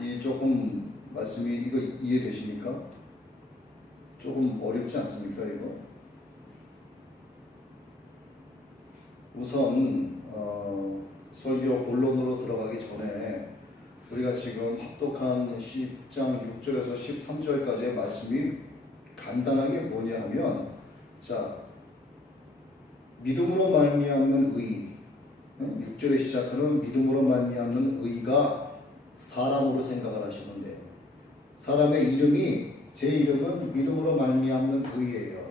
이 조금 말씀이 이거 이해되십니까? 조금 어렵지 않습니까 이거? 우선 설교 본론으로 들어가기 전에 우리가 지금 합독한 10장 6절에서 13절까지의 말씀이 간단하게 뭐냐 하면, 자, 믿음으로 말미암는 의, 6절에 시작하는 믿음으로 말미암는 의가 사람으로 생각을 하시면 돼요. 사람의 이름이, 제 이름은 믿음으로 말미암는 의예요.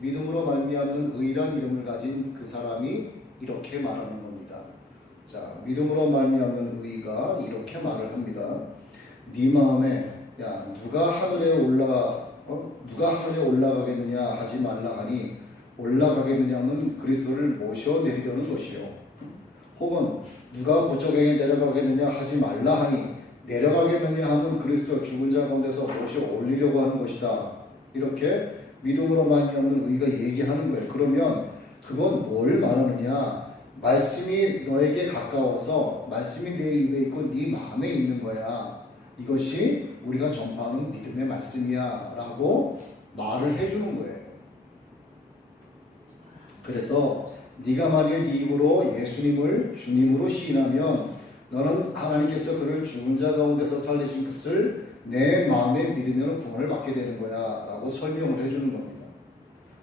믿음으로 말미암는 의란 이름을 가진 그 사람이 이렇게 말하는 겁니다. 자, 믿음으로 말미암는 의가 이렇게 말을 합니다. 네 마음에, 야, 누가 하늘에 올라가겠느냐 하지 말라 하니, 올라가겠느냐는 그리스도를 모셔 내리려는 것이요. 혹은 누가 부족에게 내려가겠느냐 하지 말라 하니, 내려가겠느냐 하면 그리스도 죽은 자 가운데서 모셔 올리려고 하는 것이다. 이렇게 믿음으로 말미암는 의가 얘기하는 거예요. 그러면 그건 뭘 말하느냐? 말씀이 너에게 가까워서 말씀이 내 입에 있고 네 마음에 있는 거야. 이것이 우리가 전파하는 믿음의 말씀이야 라고 말을 해주는 거예요. 그래서 네가 만약에 네 입으로 예수님을 주님으로 시인하면 너는 하나님께서 그를 죽은 자 가운데서 살리신 것을 내 마음에 믿으면 구원을 받게 되는 거야 라고 설명을 해주는 겁니다.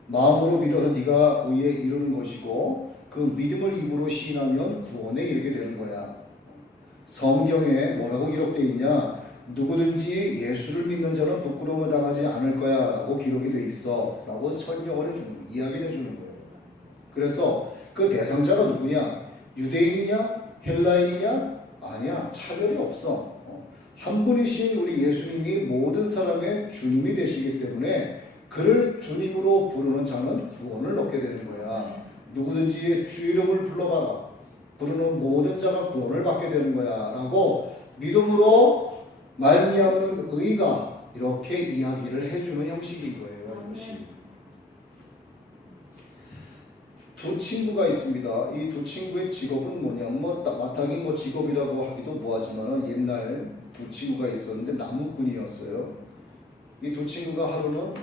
마음으로 믿어서 네가 의에 이르는 것이고 그 믿음을 입으로 시인하면 구원에 이르게 되는 거야. 성경에 뭐라고 기록되어 있냐? 누구든지 예수를 믿는 자는 부끄러움을 당하지 않을 거야 라고 기록이 되어 있어 라고 설명을 해주는 거예요. 이야기를 해주는 거예요. 그래서 그 대상자가 누구냐? 유대인이냐? 헬라인이냐? 아니야. 차별이 없어. 한 분이신 우리 예수님이 모든 사람의 주님이 되시기 때문에 그를 주님으로 부르는 자는 구원을 얻게 되는 거야. 누구든지 주 이름을 불러봐라. 부르는 모든 자가 구원을 받게 되는 거야 라고 믿음으로 말미암는 의가 이렇게 이야기를 해주는 형식인 거예요. 형식. 두 친구가 있습니다. 이 두 친구의 직업은 뭐냐면 마땅히 직업이라고 하기도 뭐하지만 옛날 두 친구가 있었는데 나무꾼이었어요. 이 두 친구가 하루는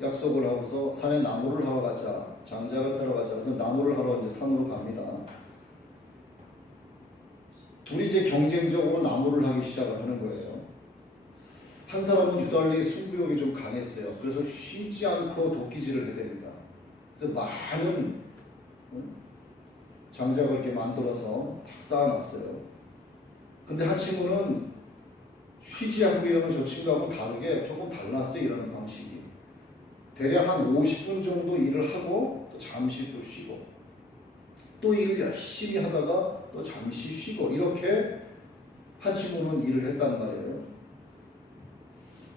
약속을 하고서 산에 나무를 하러 가자, 장작을 따러 가자. 그래서 나무를 하러 이제 산으로 갑니다. 둘이 이제 경쟁적으로 나무를 하기 시작하는 거예요. 한 사람은 유달리 승부욕이 좀 강했어요. 그래서 쉬지 않고 도끼질을 해야 됩니다. 그래서 많은 장작을 이렇게 만들어서 탁 쌓아놨어요. 근데 한 친구는 쉬지 않고 일하는 저 친구하고 다르게 조금 달랐어요. 일하는 방식이. 대략 한 50분 정도 일을 하고 또 잠시 또 쉬고 또 일 열심히 하다가 또 잠시 쉬고 이렇게 한 친구는 일을 했단 말이에요.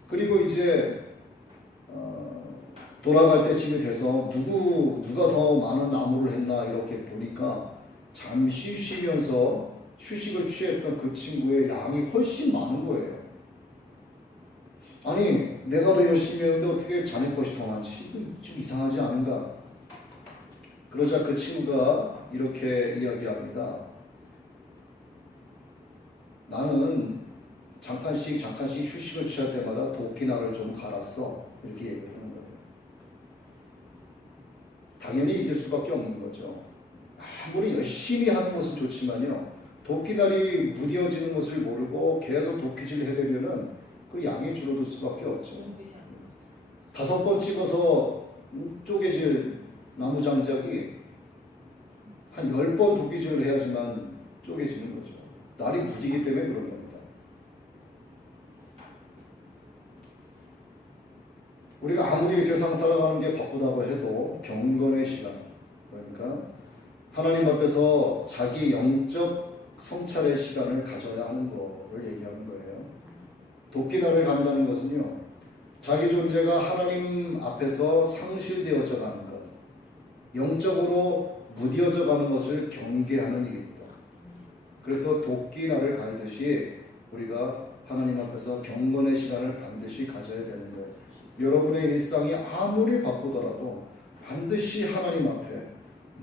그리고 이제 돌아갈 때쯤이 돼서 누가 더 많은 나무를 했나 이렇게 보니까 잠시 쉬면서 휴식을 취했던 그 친구의 양이 훨씬 많은 거예요. 아니 내가 더 열심히 했는데 어떻게 자네 것이 더 많지? 좀 이상하지 않은가? 그러자 그 친구가 이렇게 이야기합니다. 나는 잠깐씩 휴식을 취할 때마다 도끼날을 좀 갈았어. 이렇게 얘기하는 거예요. 당연히 이길 수밖에 없는 거죠. 아무리 열심히 하는 것은 좋지만요. 도끼날이 무뎌지는 것을 모르고 계속 도끼질을 해대면은 그 양이 줄어들 수밖에 없죠. 5번 찍어서 쪼개질 나무 장작이 한 10번 도끼질을 해야지만 쪼개지는 거죠. 날이 무디기 때문에 그런 겁니다. 우리가 아무리 세상 살아가는 게 바쁘다고 해도 경건의 시간, 그러니까 하나님 앞에서 자기 영적 성찰의 시간을 가져야 하는 거를 얘기하는 거예요. 도끼날을 간다는 것은요, 자기 존재가 하나님 앞에서 상실되어져 가는 것, 영적으로 무뎌져 가는 것을 경계하는 일입니다. 그래서 도끼날을 갈듯이 우리가 하나님 앞에서 경건의 시간을 반드시 가져야 되는 거예요. 여러분의 일상이 아무리 바쁘더라도 반드시 하나님 앞에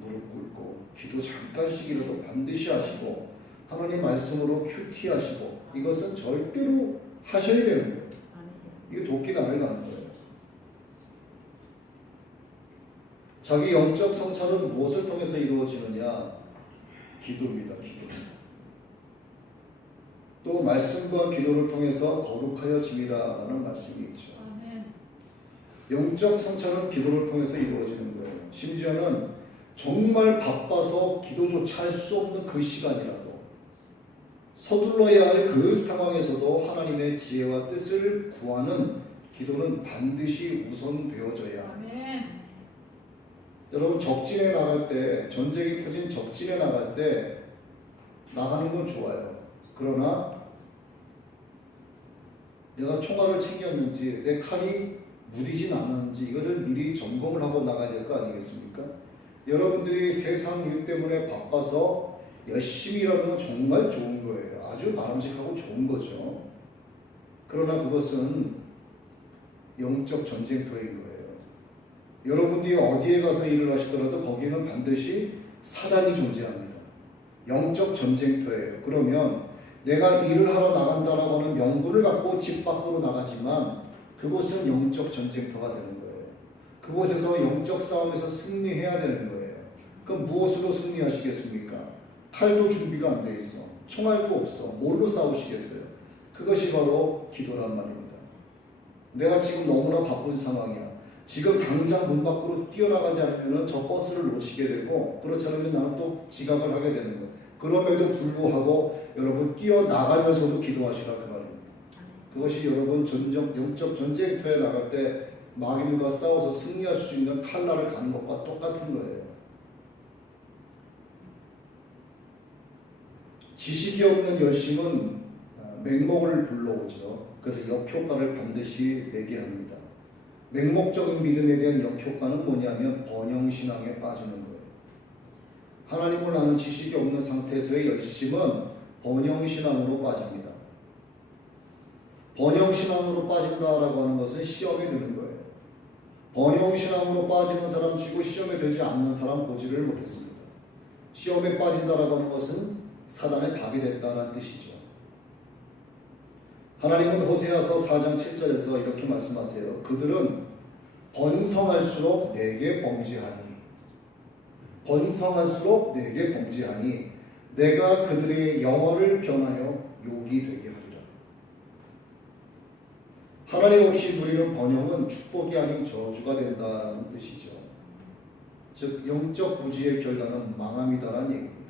무릎 꿇고 기도 잠깐씩이라도 반드시 하시고 하나님 말씀으로 큐티하시고 이것은 절대로 하셔야 되는 거예요. 이게 도끼 나를 가는 거예요. 자기 영적 성찰은 무엇을 통해서 이루어지느냐? 기도입니다. 기도. 또 말씀과 기도를 통해서 거룩하여짐이라는 말씀이 있죠. 영적 성찰은 기도를 통해서 이루어지는 거예요. 심지어는 정말 바빠서 기도조차 할 수 없는 그 시간이라도 서둘러야 할 그 상황에서도 하나님의 지혜와 뜻을 구하는 기도는 반드시 우선되어져야 합니다. 여러분 적진에 나갈 때, 전쟁이 터진 적진에 나갈 때 나가는 건 좋아요. 그러나 내가 총알을 챙겼는지 내 칼이 무디진 않았는지 이거를 미리 점검을 하고 나가야 될 거 아니겠습니까? 여러분들이 세상 일 때문에 바빠서 열심히 일하는 건 정말 좋은 거예요. 아주 바람직하고 좋은 거죠. 그러나 그것은 영적 전쟁터인 거예요. 여러분들이 어디에 가서 일을 하시더라도 거기에는 반드시 사단이 존재합니다. 영적 전쟁터예요. 그러면 내가 일을 하러 나간다라고 하는 명분을 갖고 집 밖으로 나가지만 그곳은 영적 전쟁터가 되는 거예요. 그곳에서 영적 싸움에서 승리해야 되는 거예요. 그럼 무엇으로 승리하시겠습니까? 칼도 준비가 안 돼 있어. 총알도 없어. 뭘로 싸우시겠어요? 그것이 바로 기도란 말입니다. 내가 지금 너무나 바쁜 상황이야. 지금 당장 문 밖으로 뛰어나가지 않으면 저 버스를 놓치게 되고 그렇지 않으면 나는 또 지각을 하게 되는 거예요. 그럼에도 불구하고 여러분 뛰어나가면서도 기도하시라 그 말입니다. 그것이 여러분 영적 전쟁터에 나갈 때 마귀들과 싸워서 승리할 수 있는 칼날을 가는 것과 똑같은 거예요. 지식이 없는 열심은 맹목을 불러오죠. 그래서 역효과를 반드시 내게 합니다. 맹목적인 믿음에 대한 역효과는 뭐냐면 번영신앙에 빠지는 거예요. 하나님을 아는 지식이 없는 상태에서의 열심은 번영신앙으로 빠집니다. 번영신앙으로 빠진다라고 하는 것은 시험에 드는 거예요. 번영신앙으로 빠지는 사람 치고 시험에 들지 않는 사람 보지를 못했습니다. 시험에 빠진다라고 하는 것은 사단의 밥이 됐다는 뜻이죠. 하나님은 호세아서 4장 7절에서 이렇게 말씀하세요. 그들은 번성할수록 내게 범죄하니 번성할수록 내게 범죄하니 내가 그들의 영어를 변하여 욕이 되게 하리라. 하나님 없이 누리는 번영은 축복이 아닌 저주가 된다는 뜻이죠. 즉 영적 부지의 결과는 망함이다라는 얘기입니다.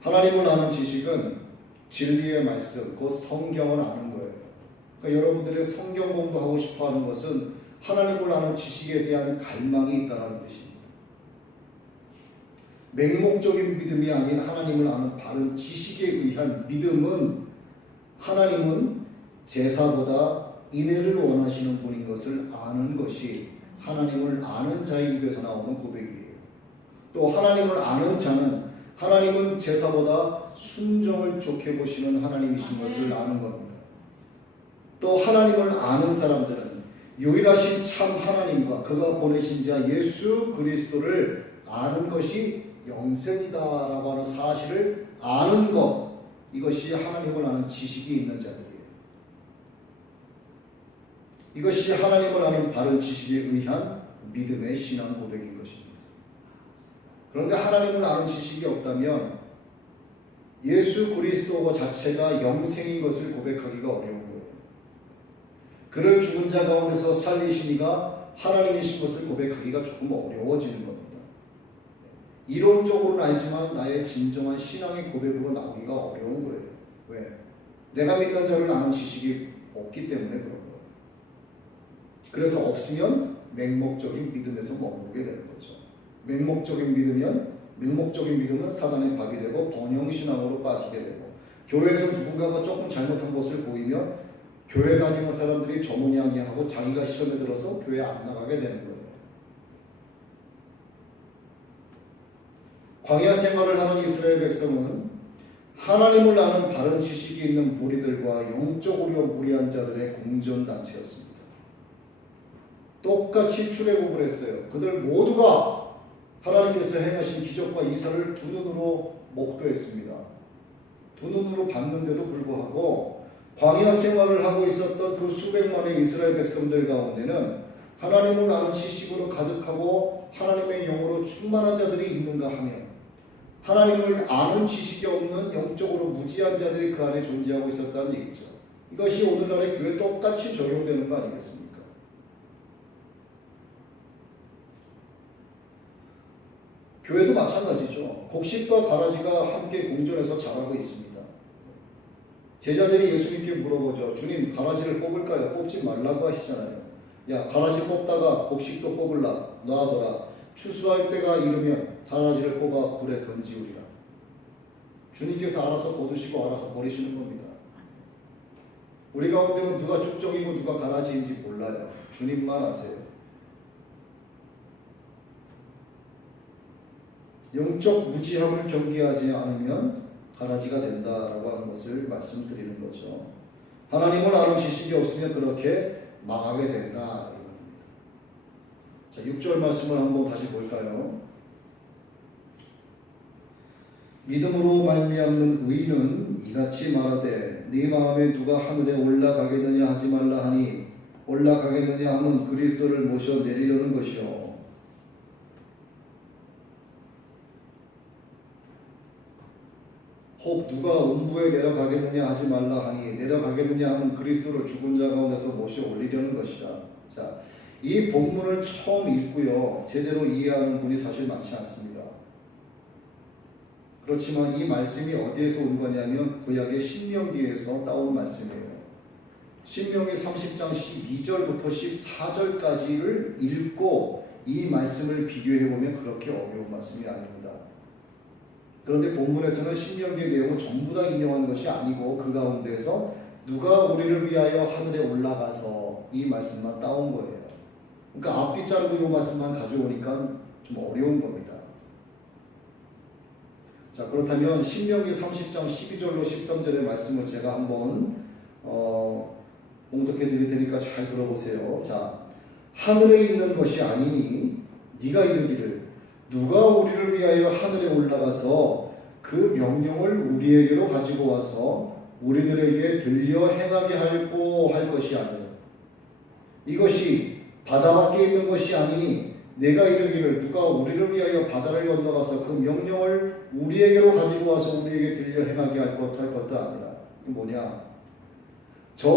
하나님을 아는 지식은 진리의 말씀, 곧 성경을 아는 거예요. 그러니까 여러분들의 성경 공부하고 싶어하는 것은 하나님을 아는 지식에 대한 갈망이 있다는 뜻입니다. 맹목적인 믿음이 아닌 하나님을 아는 바른 지식에 의한 믿음은 하나님은 제사보다 인애를 원하시는 분인 것을 아는 것이 하나님을 아는 자의 입에서 나오는 고백이에요. 또 하나님을 아는 자는 하나님은 제사보다 순종을 좋게 보시는 하나님이신 것을 아는 겁니다. 또 하나님을 아는 사람들은 유일하신 참 하나님과 그가 보내신 자 예수 그리스도를 아는 것이 영생이다라고 하는 사실을 아는 것, 이것이 하나님을 아는 지식이 있는 자들이에요. 이것이 하나님을 아는 바른 지식에 의한 믿음의 신앙 고백인 것입니다. 그런데 하나님을 아는 지식이 없다면 예수 그리스도 자체가 영생인 것을 고백하기가 어려운 거예요. 그를 죽은 자 가운데서 살리시니가 하나님이신 것을 고백하기가 조금 어려워지는 겁니다. 이론적으로는 알지만 나의 진정한 신앙의 고백으로 나오기가 어려운 거예요. 왜? 내가 믿는 자를 아는 지식이 없기 때문에 그런 거예요. 그래서 없으면 맹목적인 믿음에서 머무르게 되는 거죠. 맹목적인 믿음은 사단의 밥이 되고 번영신앙으로 빠지게 되고, 교회에서 누군가가 조금 잘못한 것을 보이면 교회 다니는 사람들이 저모양이하고 자기가 시험에 들어서 교회 안 나가게 되는 거예요. 광야 생활을 하는 이스라엘 백성은 하나님을 아는 바른 지식이 있는 무리들과 영적으로 무리한 자들의 공존단체였습니다. 똑같이 출애굽을 했어요. 그들 모두가 하나님께서 행하신 기적과 이사를 두 눈으로 목도했습니다. 두 눈으로 봤는데도 불구하고 광야 생활을 하고 있었던 그 수백만의 이스라엘 백성들 가운데는 하나님을 아는 지식으로 가득하고 하나님의 영으로 충만한 자들이 있는가 하면 하나님을 아는 지식이 없는 영적으로 무지한 자들이 그 안에 존재하고 있었다는 얘기죠. 이것이 오늘날의 교회에 똑같이 적용되는 거 아니겠습니까? 교회도 마찬가지죠. 곡식과 가라지가 함께 공존해서 자라고 있습니다. 제자들이 예수님께 물어보죠. 주님, 가라지를 뽑을까요? 뽑지 말라고 하시잖아요. 야, 가라지 뽑다가 곡식도 뽑을라. 놔둬라. 추수할 때가 이르면 가라지를 뽑아 불에 던지우리라. 주님께서 알아서 거두시고 알아서 버리시는 겁니다. 우리 가운데는 누가 쭉정이고 누가 가라지인지 몰라요. 주님만 아세요. 영적 무지함을 경계하지 않으면 가라지가 된다라고 하는 것을 말씀드리는 거죠. 하나님을 아는 지식이 없으면 그렇게 망하게 된다. 자, 6절 말씀을 한번 다시 볼까요? 믿음으로 말미암는 의인은 이같이 말하되 네 마음에 누가 하늘에 올라가겠느냐 하지 말라 하니 올라가겠느냐 하면 그리스도를 모셔 내리려는 것이요. 혹 누가 음부에 내려가겠느냐 하지 말라 하니 내려가겠느냐 하면 그리스도를 죽은 자 가운데서 모셔 올리려는 것이다. 자, 이 본문을 처음 읽고요, 제대로 이해하는 분이 사실 많지 않습니다. 그렇지만 이 말씀이 어디에서 온 거냐면 구약의 신명기에서 따온 말씀이에요. 신명기 30장 12절부터 14절까지를 읽고 이 말씀을 비교해보면 그렇게 어려운 말씀이 아닙니다. 그런데 본문에서는 신명기의 내용을 전부 다 인용하는 것이 아니고 그 가운데서 누가 우리를 위하여 하늘에 올라가서 이 말씀만 따온 거예요. 그러니까 앞뒤 자르고 이 말씀만 가져오니까 좀 어려운 겁니다. 자, 그렇다면 신명기 30장 12절로 13절의 말씀을 제가 한번 봉독해 드릴 테니까 잘 들어보세요. 자, 하늘에 있는 것이 아니니 네가 이르기를 누가 우리를 위하여 하늘에 올라가서 그 명령을 우리에게로 가지고 와서 우리들에게 들려 행하게 할고 할 것이 아니요 이것이 바다 밖에 있는 것이 아니니 내가 이르기를 누가 우리를 위하여 바다를 건너가서 그 명령을 우리에게로 가지고 와서 우리에게 들려 행하게 할 것도 아니라. 이게 뭐냐? 저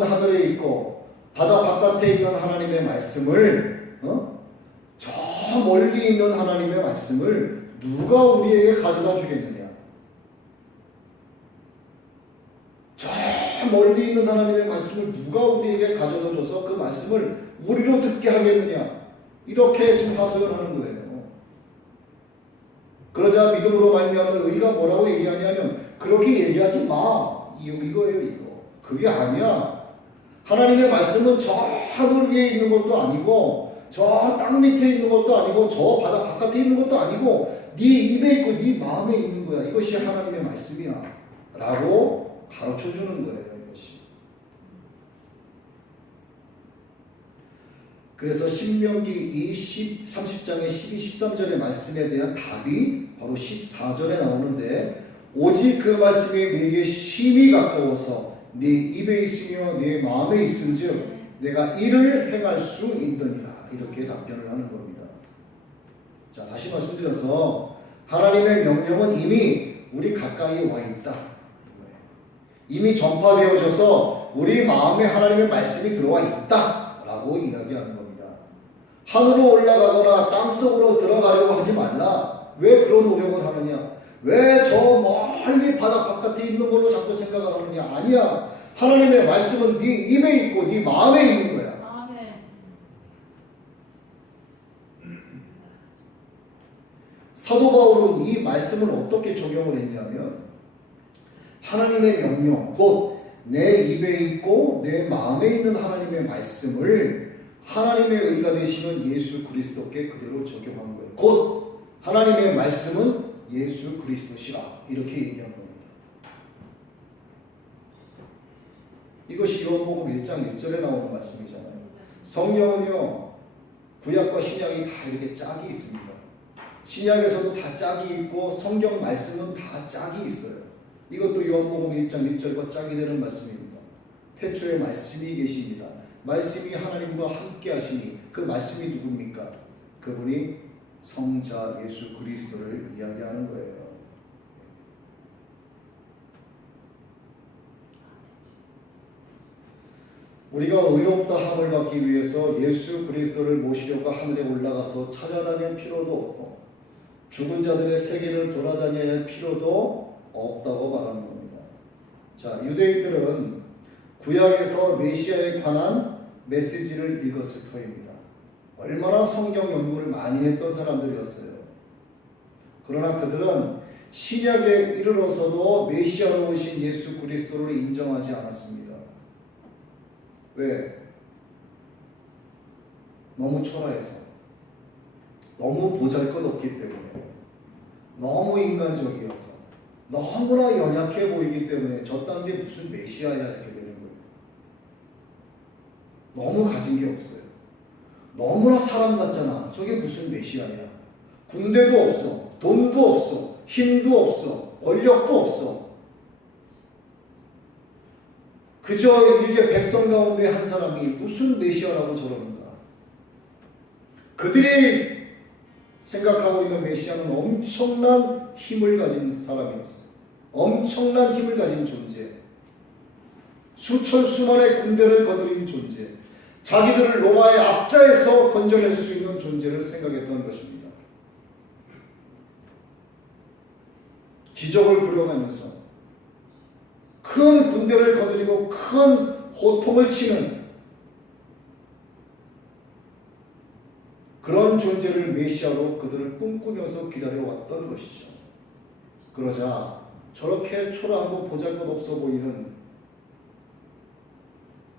먼 하늘에 있고 바다 바깥에 있는 하나님의 말씀을 저 멀리 있는 하나님의 말씀을 누가 우리에게 가져다 주겠느냐? 저 멀리 있는 하나님의 말씀을 누가 우리에게 가져다 줘서 그 말씀을 우리로 듣게 하겠느냐? 이렇게 지금 하소연하는 거예요. 그러자 믿음으로 말미암는 의가 뭐라고 얘기하냐면 그렇게 얘기하지 마. 이거예요, 이거. 그게 아니야. 하나님의 말씀은 저 하늘 위에 있는 것도 아니고 저 땅 밑에 있는 것도 아니고 저 바다 바깥에 있는 것도 아니고 네 입에 있고 네 마음에 있는 거야. 이것이 하나님의 말씀이야. 라고 가르쳐 주는 거예요, 이것이. 그래서 신명기 30장의 12, 13절의 말씀에 대한 답이 바로 14절에 나오는데 오직 그 말씀이 네게 심히 가까워서 네 입에 있으며 네 마음에 있은즉 내가 이를 행할 수 있느니라. 이렇게 답변을 하는 겁니다. 자, 다시 말씀드려서 하나님의 명령은 이미 우리 가까이 와 있다. 이미 전파되어져서 우리 마음에 하나님의 말씀이 들어와 있다. 라고 이야기하는 겁니다. 하늘로 올라가거나 땅속으로 들어가려고 하지 말라. 왜 그런 노력을 하느냐? 왜 저 멀리 바다 바깥에 있는 걸로 자꾸 생각을 하느냐? 아니야. 하나님의 말씀은 네 입에 있고 네 마음에 있는 거야. 아멘. 사도 바울은 이 말씀을 어떻게 적용을 했냐면 하나님의 명령, 곧 내 입에 있고 내 마음에 있는 하나님의 말씀을 하나님의 의가 되시는 예수 그리스도께 그대로 적용한 거예요. 곧 하나님의 말씀은 예수 그리스도시라. 이렇게 얘기한 겁니다. 이것이 요한복음 1장 1절에 나오는 말씀이잖아요. 성령은요, 구약과 신약이 다 이렇게 짝이 있습니다. 신약에서도 다 짝이 있고 성경 말씀은 다 짝이 있어요. 이것도 요한복음 1장 1절과 짝이 되는 말씀입니다. 태초에 말씀이 계십니다. 말씀이 하나님과 함께 하시니 그 말씀이 누굽니까? 그분이 성자 예수 그리스도를 이야기하는 거예요. 우리가 의롭다 함을 받기 위해서 예수 그리스도를 모시려고 하늘에 올라가서 찾아다닐 필요도 없고 죽은 자들의 세계를 돌아다녀야 할 필요도 없다고 말하는 겁니다. 자, 유대인들은 구약에서 메시아에 관한 메시지를 읽었을 터입니다. 얼마나 성경 연구를 많이 했던 사람들이었어요. 그러나 그들은 신약에 이르러서도 메시아로 오신 예수 그리스도를 인정하지 않았습니다. 왜? 너무 초라해서, 너무 보잘것없기 때문에, 너무 인간적이어서, 너무나 연약해 보이기 때문에 저딴 게 무슨 메시아야 이렇게 되는 거예요. 너무 가진 게 없어요. 너무나 사람 같잖아. 저게 무슨 메시아야. 군대도 없어, 돈도 없어, 힘도 없어, 권력도 없어. 그저 일개 백성 가운데 한 사람이 무슨 메시아라고 저러는가. 그들이 생각하고 있는 메시아는 엄청난 힘을 가진 사람이었어요. 엄청난 힘을 가진 존재. 수천 수만의 군대를 거느린 존재. 자기들을 로마의 압자에서 건져낼 수 있는 존재를 생각했던 것입니다. 기적을 부려가면서 큰 군대를 거느리고 큰 호통을 치는 그런 존재를 메시아로 그들을 꿈꾸면서 기다려왔던 것이죠. 그러자 저렇게 초라하고 보잘것없어 보이는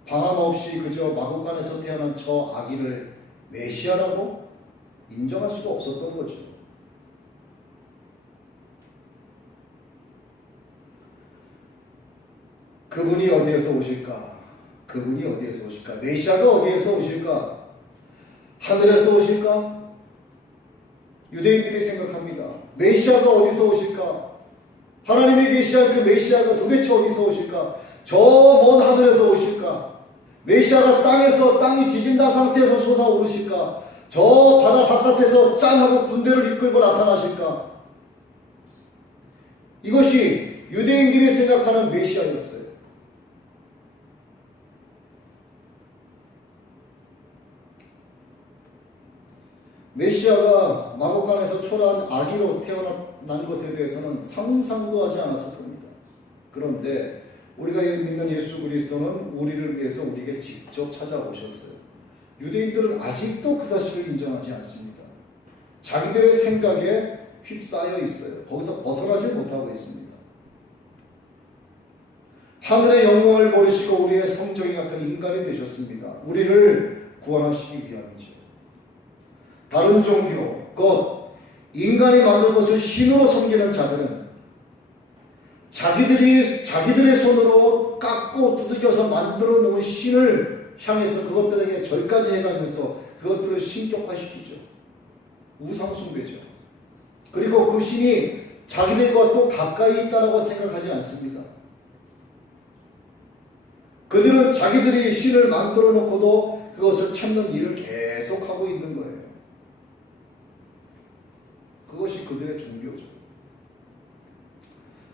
방황 없이 그저 마구간에서 태어난 저 아기를 메시아라고 인정할 수가 없었던 거죠. 그분이 어디에서 오실까? 그분이 어디에서 오실까? 메시아가 어디에서 오실까? 하늘에서 오실까? 유대인들이 생각합니다. 메시아가 어디서 오실까? 하나님이 계시한 그 메시아가 도대체 어디서 오실까? 저 먼 하늘에서 오실까? 메시아가 땅이 지진난 상태에서 솟아오르실까? 저 바다 바깥에서 짠하고 군대를 이끌고 나타나실까? 이것이 유대인들이 생각하는 메시아였어요. 메시아가 마곡간에서 초라한 아기로 태어난 것에 대해서는 상상도 하지 않았을 겁니다. 그런데 우리가 믿는 예수 그리스도는 우리를 위해서 우리에게 직접 찾아오셨어요. 유대인들은 아직도 그 사실을 인정하지 않습니다. 자기들의 생각에 휩싸여 있어요. 거기서 벗어나지 못하고 있습니다. 하늘의 영광을 버리시고 우리의 성정이 같은 인간이 되셨습니다. 우리를 구원하시기 위함이죠. 다른 종교, 곧 인간이 만든 것을 신으로 섬기는 자들은 자기들의 손으로 깎고 두들겨서 만들어 놓은 신을 향해서 그것들에게 절까지 해가면서 그것들을 신격화시키죠. 우상숭배죠. 그리고 그 신이 자기들과 또 가까이 있다고 생각하지 않습니다. 그들은 자기들이 신을 만들어 놓고도 그것을 찾는 일을 계속하고 있는 거예요. 그것이 그들의 종교죠.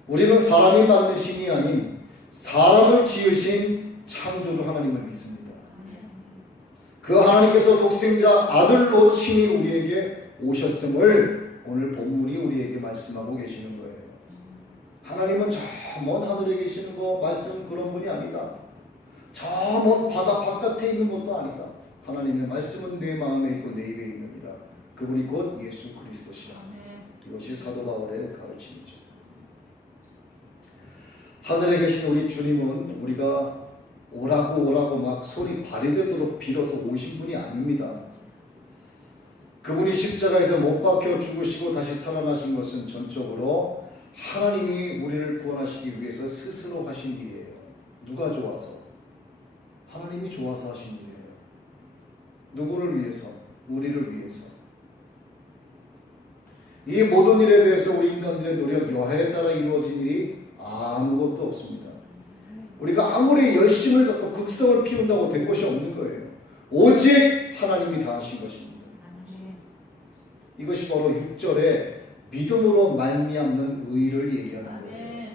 우리는 사람이 만든 신이 아닌 사람을 지으신 창조주 하나님을 믿습니다. 그 하나님께서 독생자 아들로 친히 우리에게 오셨음을 오늘 본문이 우리에게 말씀하고 계시는 거예요. 하나님은 저 먼 하늘에 계시는 거 말씀 그런 분이 아니다. 저 먼 바다 바깥에 있는 것도 아니다. 하나님의 말씀은 내 마음에 있고 내 입에 있느니라. 그분이 곧 예수 그리스도시라. 이것이 사도 바울의 가르침이죠. 하늘에 계신 우리 주님은 우리가 오라고 막 소리 발휘되도록 빌어서 오신 분이 아닙니다. 그분이 십자가에서 못 박혀 죽으시고 다시 살아나신 것은 전적으로 하나님이 우리를 구원하시기 위해서 스스로 하신 일이에요. 누가 좋아서? 하나님이 좋아서 하신 일이에요. 누구를 위해서? 우리를 위해서. 이 모든 일에 대해서 우리 인간들의 노력, 여하에 따라 이루어진 일이 아무것도 없습니다. 우리가 아무리 열심을 갖고 극성을 피운다고 된 것이 없는 거예요. 오직 하나님이 다 하신 것입니다. 이것이 바로 6절에 믿음으로 말미암는 의를 얘기하는 거예요.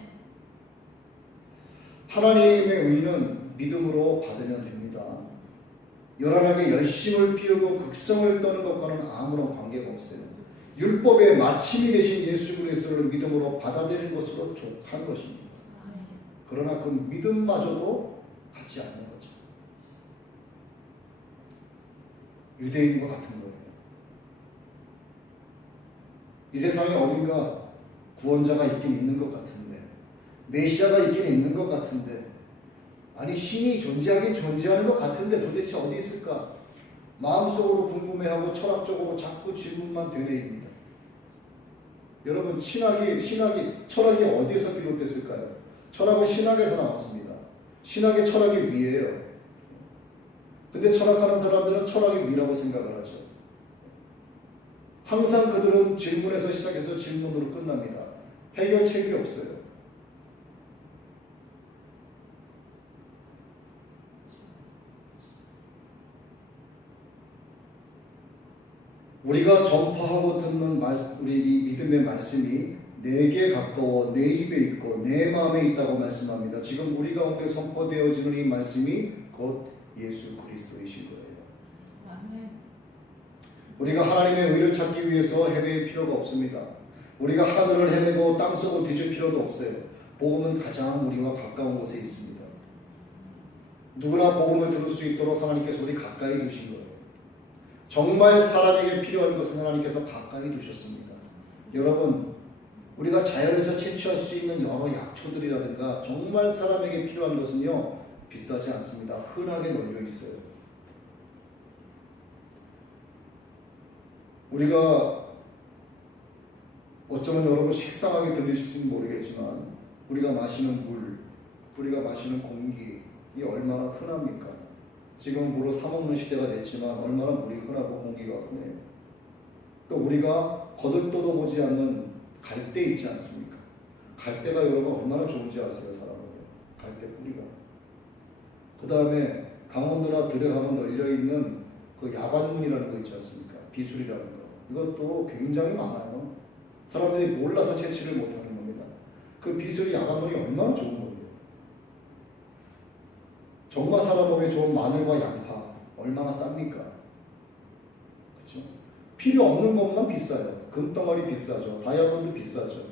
하나님의 의는 믿음으로 받으면 됩니다. 요란하게 열심을 피우고 극성을 떠는 것과는 아무런 관계가 없어요. 율법의 마침이 되신 예수 그리스도를 믿음으로 받아들이는 것으로 족한 것입니다. 그러나 그 믿음마저도 갖지 않는 거죠. 유대인과 같은 거예요. 이 세상에 어딘가 구원자가 있긴 있는 것 같은데, 메시아가 있긴 있는 것 같은데, 아니 신이 존재하긴 존재하는 것 같은데 도대체 어디 있을까? 마음속으로 궁금해하고 철학적으로 자꾸 질문만 되뇌입니다. 여러분 철학이 어디에서 비롯됐을까요? 철학은 신학에서 나왔습니다. 신학의 철학이 위예요. 근데 철학하는 사람들은 철학이 위라고 생각을 하죠. 항상 그들은 질문에서 시작해서 질문으로 끝납니다. 해결책이 없어요. 우리가 전파하고 듣는 우리 이 믿음의 말씀이 내게 가까워 내 입에 있고 내 마음에 있다고 말씀합니다. 지금 우리 가운데 선포되어지는 이 말씀이 곧 예수 그리스도이신 거예요. 우리가 하나님의 의를 찾기 위해서 헤매일 필요가 없습니다. 우리가 하늘을 헤매고 땅속을 뒤질 필요도 없어요. 복음은 가장 우리와 가까운 곳에 있습니다. 누구나 복음을 들을 수 있도록 하나님께서 우리 가까이 두신 거예요. 정말 사람에게 필요한 것은 하나님께서 가까이 두셨습니다. 여러분, 우리가 자연에서 채취할 수 있는 여러 약초들이라든가 정말 사람에게 필요한 것은요, 비싸지 않습니다. 흔하게 널려 있어요. 우리가 어쩌면 여러분 식상하게 들리실지는 모르겠지만 우리가 마시는 물, 우리가 마시는 공기, 이 얼마나 흔합니까? 지금 물을 사 먹는 시대가 됐지만 얼마나 물이 흔하고 공기가 흔해요. 또 우리가 거들떠도 보지 않는 갈대 있지 않습니까? 갈대가 여러분 얼마나 좋은지 아세요? 사람은 갈대 뿌리가. 그 다음에 강원도나 들에 가면 널려있는 그 야관문이라는 거 있지 않습니까? 비술이라는 거. 이것도 굉장히 많아요. 사람들이 몰라서 채취를 못하는 겁니다. 그 비술이 야관문이 얼마나 좋은 건데요. 정말 사람 몸에 좋은 마늘과 양파 얼마나 쌉니까? 그렇죠? 필요 없는 것만 비싸요. 금덩어리 비싸죠. 다이아몬드 비싸죠.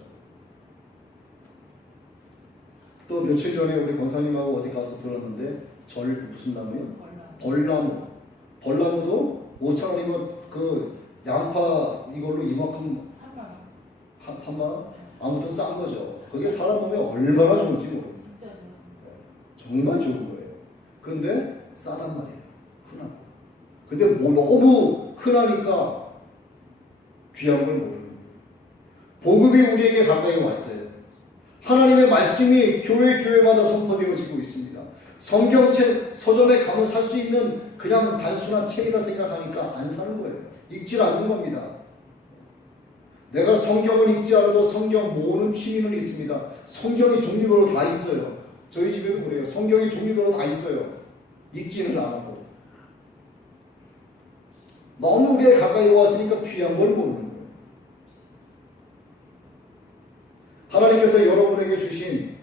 또 며칠 전에 우리 권사님하고 어디 가서 들었는데 무슨 나무요? 벌나무. 벌나무도 5,000원이면 그 양파 이걸로 이만큼 3만원? 아무튼 싼 거죠. 그게 사람 몸에 얼마나 좋은지 모릅니다. 정말 좋은 거예요. 그런데 싸단 말이에요. 흔하고. 근데 뭐 너무 흔하니까 귀한 걸 모르는 거예요. 복음이 우리에게 가까이 왔어요. 하나님의 말씀이 교회마다 선포되어지고 있습니다. 성경책 서점에 가면 살 수 있는 그냥 단순한 책이다 생각하니까 안 사는 거예요. 읽질 않는 겁니다. 내가 성경을 읽지 않아도 성경 모으는 취미는 있습니다. 성경이 종류별로 다 있어요. 저희 집에도 그래요. 성경이 종류별로 다 있어요. 읽지는 않아도. 너무 우리에 가까이 왔으니까 귀한 걸 모르는 거예요. 하나님께서 여러분에게 주신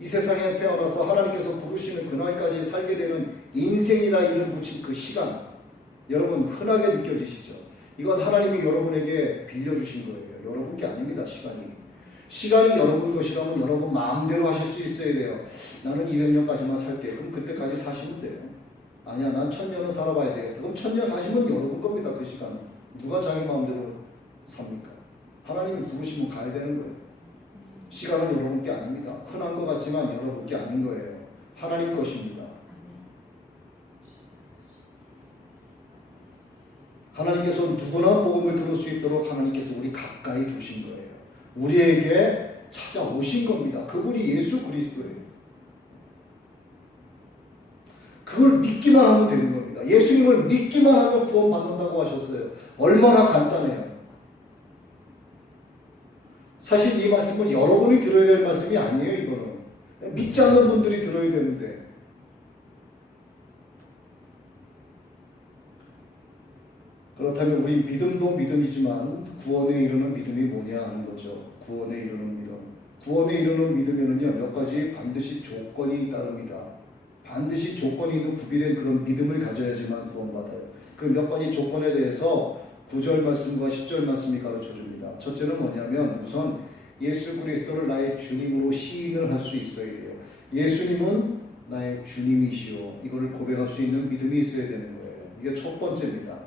이 세상에 태어나서 하나님께서 부르시는 그날까지 살게 되는 인생이라 이름 붙인 그 시간, 여러분 흔하게 느껴지시죠? 이건 하나님이 여러분에게 빌려주신 거예요. 여러분 게 아닙니다. 시간이 여러분 것이라면 여러분 마음대로 하실 수 있어야 돼요. 나는 200년까지만 살게. 그럼 그때까지 사시면 돼요. 아니야, 난 1000년은 살아봐야 되겠어. 그럼 1000년 사시면 여러분 겁니다. 그 시간. 누가 자기 마음대로 삽니까? 하나님이 부르시면 가야 되는 거예요. 시간은 여러분 게 아닙니다. 흔한 것 같지만 여러분 게 아닌 거예요. 하나님 것입니다. 하나님께서 누구나 복음을 들을 수 있도록 하나님께서 우리 가까이 두신 거예요. 우리에게 찾아오신 겁니다. 그분이 예수 그리스도예요. 그걸 믿기만 하면 되는 겁니다. 예수님을 믿기만 하면 구원받는다고 하셨어요. 얼마나 간단해요. 사실 이 말씀은 여러분이 들어야 될 말씀이 아니에요. 이거는 믿지 않는 분들이 들어야 되는데, 그렇다면 우리 믿음도 믿음이지만 구원에 이르는 믿음이 뭐냐 하는 거죠. 구원에 이르는 믿음. 구원에 이르는 믿음에는요, 몇 가지 반드시 조건이 따릅니다. 반드시 조건이 있는 구비된 그런 믿음을 가져야지만 구원받아요. 그 몇 가지 조건에 대해서 9절 말씀과 10절 말씀이 가르쳐 줍니다. 첫째는 뭐냐면 우선 예수 그리스도를 나의 주님으로 시인을 할 수 있어야 돼요. 예수님은 나의 주님이시오. 이거를 고백할 수 있는 믿음이 있어야 되는 거예요. 이게 첫 번째입니다.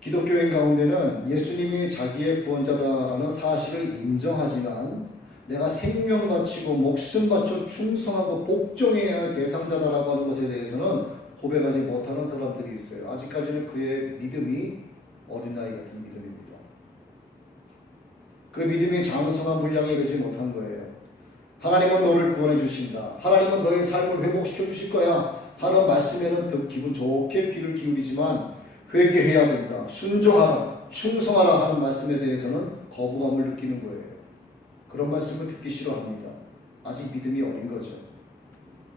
기독교인 가운데는 예수님이 자기의 구원자다라는 사실을 인정하지만 내가 생명 바치고 목숨 바쳐 충성하고 복종해야 할 대상자다라고 하는 것에 대해서는 고백하지 못하는 사람들이 있어요. 아직까지는 그의 믿음이 어린아이 같은 믿음입니다. 그 믿음이 장성한 분량에 이르지 못한 거예요. 하나님은 너를 구원해 주신다. 하나님은 너의 삶을 회복시켜 주실 거야 하는 말씀에는 더 기분 좋게 귀를 기울이지만 회개해야 된다, 순종하라, 충성하라 하는 말씀에 대해서는 거부감을 느끼는 거예요. 그런 말씀을 듣기 싫어합니다. 아직 믿음이 어린 거죠.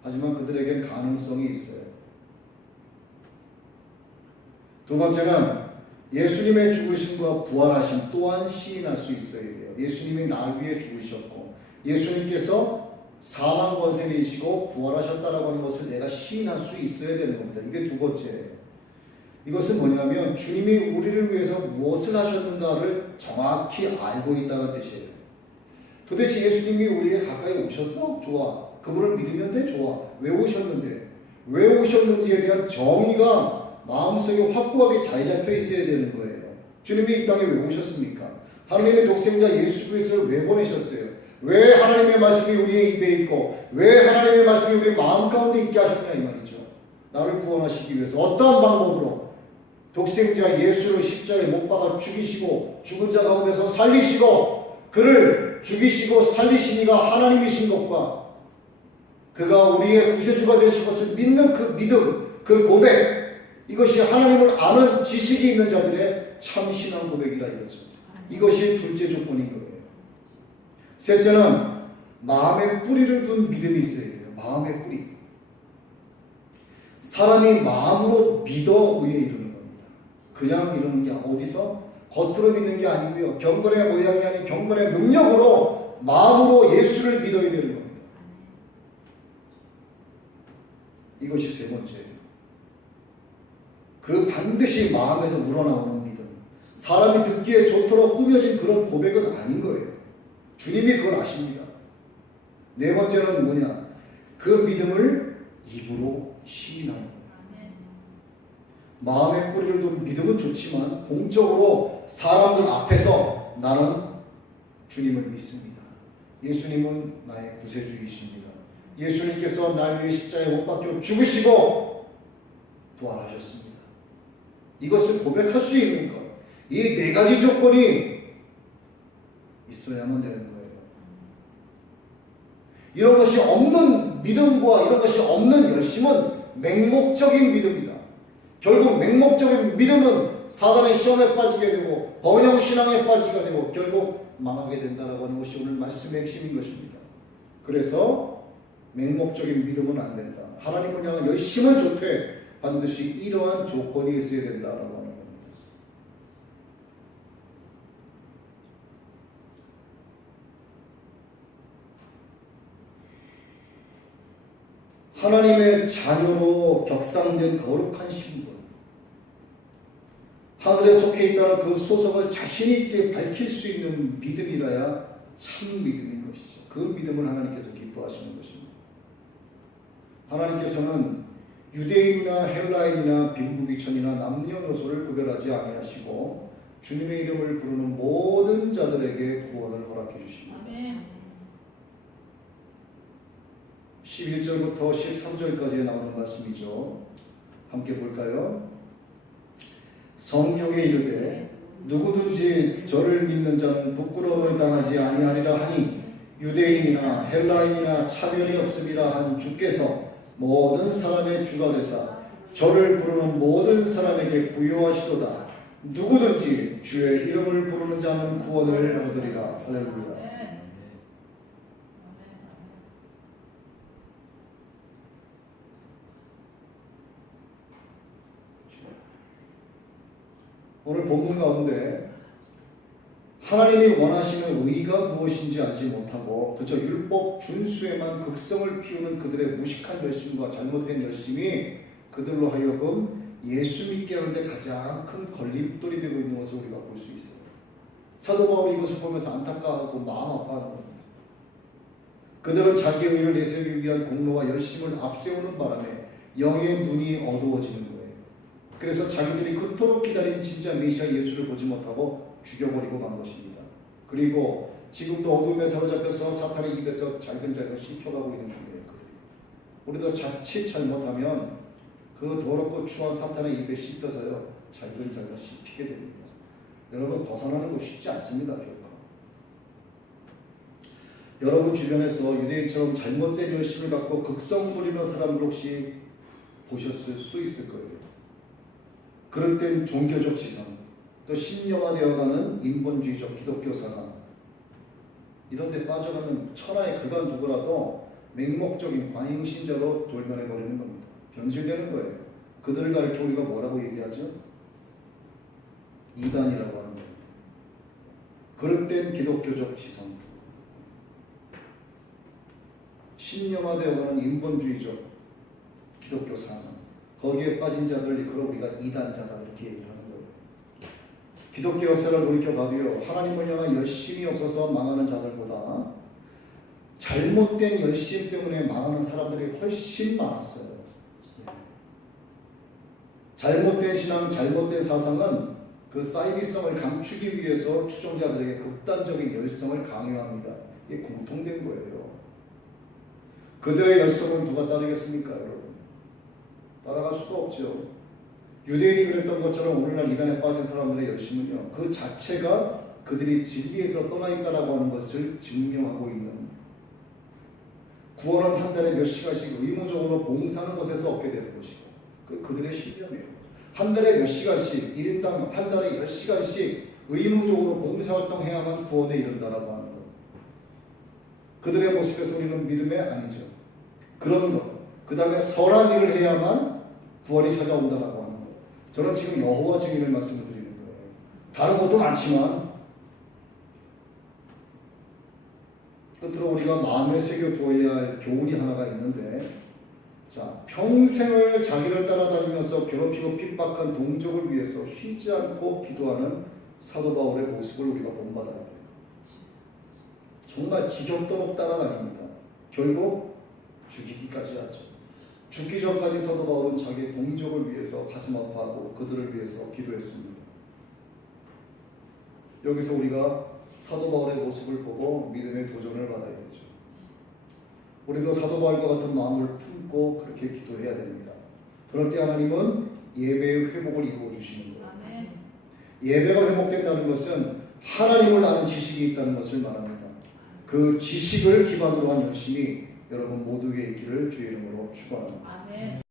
하지만 그들에겐 가능성이 있어요. 두 번째는 예수님의 죽으심과 부활하심 또한 시인할 수 있어야 돼요. 예수님이 날 위해 죽으셨고 예수님께서 사망 권세를 이시고 부활하셨다라고 하는 것을 내가 시인할 수 있어야 되는 겁니다. 이게 두 번째예요. 이것은 뭐냐면 주님이 우리를 위해서 무엇을 하셨는가를 정확히 알고 있다는 뜻이에요. 도대체 예수님이 우리에게 가까이 오셨어? 좋아. 그분을 믿으면 돼? 좋아. 왜 오셨는데? 왜 오셨는지에 대한 정의가 마음속에 확고하게 자리 잡혀 있어야 되는 거예요. 주님이 이 땅에 왜 오셨습니까? 하나님의 독생자 예수 그리스도를 왜 보내셨어요? 왜 하나님의 말씀이 우리의 입에 있고 왜 하나님의 말씀이 우리의 마음 가운데 있게 하셨냐 이 말이죠. 나를 구원하시기 위해서 어떠한 방법으로 독생자 예수를 십자가에 못 박아 죽이시고 죽은 자 가운데서 살리시고 그를 죽이시고 살리시니가 하나님이신 것과 그가 우리의 구세주가 되신 것을 믿는 그 믿음, 그 고백, 이것이 하나님을 아는 지식이 있는 자들의 참신한 고백이라 이거죠. 이것이 둘째 조건인 거예요. 셋째는 마음의 뿌리를 둔 믿음이 있어야 돼요. 마음의 뿌리. 사람이 마음으로 믿어 위에 이르는 겁니다. 그냥 이루는 게 어디서? 겉으로 믿는 게 아니고요. 경건의 모양이 아닌 경건의 능력으로 마음으로 예수를 믿어야 되는 겁니다. 이것이 세 번째예요. 그 반드시 마음에서 우러나오는 믿음. 사람이 듣기에 좋도록 꾸며진 그런 고백은 아닌 거예요. 주님이 그걸 아십니다. 네 번째는 뭐냐? 그 믿음을 입으로 시인하는 거예요. 마음의 뿌리를 둔 믿음은 좋지만 공적으로 사람들 앞에서 나는 주님을 믿습니다. 예수님은 나의 구세주이십니다. 예수님께서 날 위해 십자가에 못 박혀 죽으시고 부활하셨습니다. 이것을 고백할 수 있는 것, 이 네 가지 조건이 있어야만 되는 거예요. 이런 것이 없는 믿음과 이런 것이 없는 열심은 맹목적인 믿음이다. 결국 맹목적인 믿음은 사단의 시험에 빠지게 되고 번영신앙에 빠지게 되고 결국 망하게 된다라고 하는 것이 오늘 말씀의 핵심인 것입니다. 그래서 맹목적인 믿음은 안 된다. 하나님을 향한 열심은 좋되 반드시 이러한 조건이 있어야 된다라고 하는 겁니다. 하나님의 자녀로 격상된 거룩한 신분, 하늘에 속해 있다는 그 소속을 자신 있게 밝힐 수 있는 믿음이라야 참 믿음인 것이죠. 그 믿음을 하나님께서 기뻐하시는 것입니다. 하나님께서는 유대인이나 헬라인이나 빈부귀천이나 남녀노소를 구별하지 아니하시고 주님의 이름을 부르는 모든 자들에게 구원을 허락해 주십니다. 아멘. 11절부터 13절까지 나오는 말씀이죠. 함께 볼까요? 성경에 이르되 누구든지 저를 믿는 자는 부끄러움을 당하지 아니하리라 하니 유대인이나 헬라인이나 차별이 없음이라 한 주께서 모든 사람의 주가 되사 저를 부르는 모든 사람에게 부요하시도다. 누구든지 주의 이름을 부르는 자는 구원을 얻으리라. 할렐루야. 오늘 본문 가운데 하나님이 원하시는 의가 무엇인지 알지 못하고 그저 율법 준수에만 극성을 피우는 그들의 무식한 열심과 잘못된 열심이 그들로 하여금 예수 믿게 하는데 가장 큰 걸림돌이 되고 있는 것을 우리가 볼 수 있어요. 사도 바울이 이것을 보면서 안타까워하고 마음 아파하는 겁니다. 그들은 자기 의를 내세우기 위한 공로와 열심을 앞세우는 바람에 영의 눈이 어두워지는 거예요. 그래서 자기들이 그토록 기다린 진짜 메시아 예수를 보지 못하고 죽여버리고 만 것입니다. 그리고 지금도 어둠에 사로잡혀서 사탄의 입에서 잘근잘근 씹혀가고 있는 중이에요. 우리도 자칫 잘못하면 그 더럽고 추한 사탄의 입에 씹혀서요 잘근잘근 씹히게 됩니다. 여러분 벗어나는 거 쉽지 않습니다. 결코. 여러분 주변에서 유대인처럼 잘못된 열심을 갖고 극성 부리는 사람들 혹시 보셨을 수도 있을 거예요. 그럴 땐 종교적 지성, 또 신령화되어가는 인본주의적 기독교 사상 이런 데 빠져가는 천하의 그가 누구라도 맹목적인 관행신자로 돌변해버리는 겁니다. 변질되는 거예요. 그들을 가리켜 우리가 뭐라고 얘기하죠? 이단이라고 하는 겁니다. 그럴 땐 기독교적 지성, 신령화되어가는 인본주의적 기독교 사상 거기에 빠진 자들을 일컬어 우리가 이단자다 이렇게 얘기를 하는 거예요. 기독교 역사를 돌이켜봐도요 하나님을 향한 열심이 없어서 망하는 자들보다 잘못된 열심 때문에 망하는 사람들이 훨씬 많았어요. 잘못된 신앙, 잘못된 사상은 그 사이비성을 감추기 위해서 추종자들에게 극단적인 열성을 강요합니다. 이게 공통된 거예요. 그들의 열성을 누가 따르겠습니까, 여러분? 따라갈 수가 없죠. 유대인이 그랬던 것처럼 오늘날 이단에 빠진 사람들의 열심은요 그 자체가 그들이 진리에서 떠나 있다라고 하는 것을 증명하고 있는, 구원은 한 달에 몇 시간씩 의무적으로 봉사하는 것에서 얻게 되는 것이고 그들의 신념이에요. 한 달에 몇 시간씩 1인당 한 달에 10시간씩 의무적으로 봉사활동해야만 구원에 이른다라고 하는 것, 그들의 모습에서 우리는 믿음이 아니죠. 그런 것, 그 다음에 선한 일을 해야만 구원이 찾아온다라고 하는 것. 저는 지금 여호와 증인을 말씀을 드리는 거예요. 다른 것도 많지만 끝으로 우리가 마음에 새겨두어야 할 교훈이 하나가 있는데, 자, 평생을 자기를 따라다니면서 괴롭히고 핍박한 동족을 위해서 쉬지 않고 기도하는 사도 바울의 모습을 우리가 본받아야 돼요. 정말 지겹도록 따라다닙니다. 결국 죽이기까지 하죠. 죽기 전까지 사도 바울은 자기 동족을 위해서 가슴 아파하고 그들을 위해서 기도했습니다. 여기서 우리가 사도 바울의 모습을 보고 믿음의 도전을 받아야 되죠. 우리도 사도 바울과 같은 마음을 품고 그렇게 기도해야 됩니다. 그럴 때 하나님은 예배의 회복을 이루어 주시는 거예요. 예배가 회복된다는 것은 하나님을 아는 지식이 있다는 것을 말합니다. 그 지식을 기반으로 한 열심이 여러분 모두에게 있기를 주의 이름으로 축원합니다.